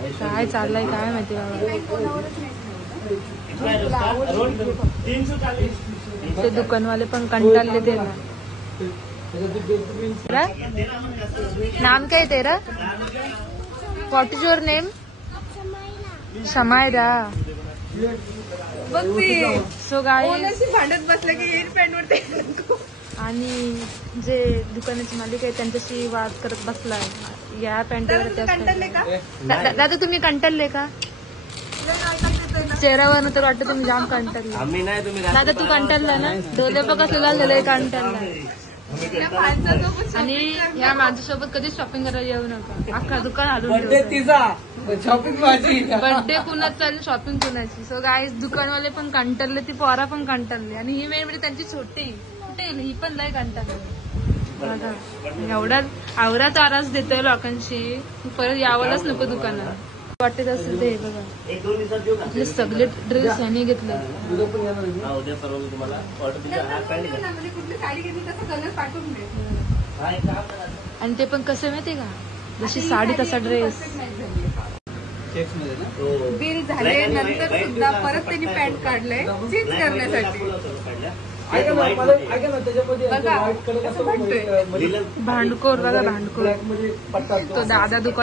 काय चाललंय काय माहिती बाबा. ते दुकानवाले पण कंटाळले ते ना. नाम काय तेरा? What is your name? Shamaira. So guys भांडत बसलं की येईल पॅन्ट वरती. आणि जे दुकानाचे मालिक आहे त्यांच्याशी वाद करत बसलाय या पॅन्टवर. दादा तुम्ही कंटाळले का? चेहऱ्यावर तर वाटतं तुम्ही जाम कंटाळले. दादा तू कंटाळला ना? डोले बघ कसं झालेलं कंटाळला. आणि या माझ्यासोबत कधी शॉपिंग करायला येऊ नका. अख्खा दुकान हलवून शॉपिंग माझी. बर्थडे कुणाच चालली शॉपिंग कुणाची. सो गाईस दुकानवाले पण कंटाळले ती पोरा पण कंटाळले. आणि ही वेळ म्हणजे त्यांची छोटी कुठे ही पण लय कंटाळली बघा. एवढा आवरा ताराच देतोय लोकांशी परत यावंच नको दुकानात वाटत असेल ते. बघा आपले सगळे ड्रेस यांनी घेतले. आणि ते पण कसं माहितीये का जशी साडी तसा ड्रेस. बिल झाले नंतर सुद्धा परत त्यांनी पॅन्ट काढलंय चेंज करण्यासाठी. भांडखोर बघा भांडखोर. तो दादा दुकान